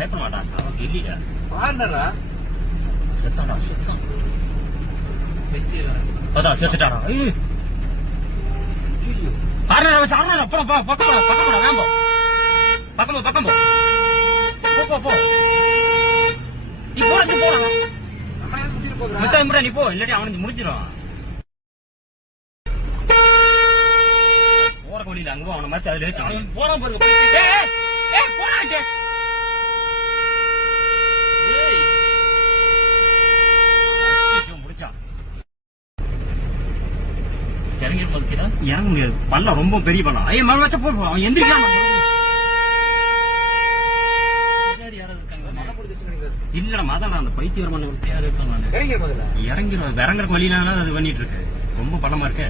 பயப்பட மாட்டான். அவன் கில்லிடா. பாருடா. செத்தாடா, செத்தான். வெச்சிடா. அதான் செத்துட்டாடா. ஐயோ. ஆறடா வச்சு ஆறடா. போ போ பக்கம் போ வேம்போ. பக்கம் போ. போ. நீ போடா. நம்ம ஏன் குடிச்சு போறா? முத்தா நீ போ. இல்லாட்டி அவனுக்கு முடிஞ்சிரும். போற வழியில அங்க அவன மாதிரி அதுல ஏத்தி. அவன் போறான் பாருங்க. ஏய் போறாங்க. ஏய். முடிச்சான். இறங்கி போறதுடா. இறங்க முடியாது. பல்ல ரொம்ப பெரிய பல்லம். ஐய மழை வச்ச போ. அவன் எந்திரிக்காம. இல்லடா மாதாடா அந்த பைத்தியமான யாரு இருக்காங்க. இறங்கிற முதல்ல. இறங்கிரும். இறங்குற வழியினால அது பண்ணிட்டு இருக்கு. ரொம்ப பள்ளமா இருக்கு.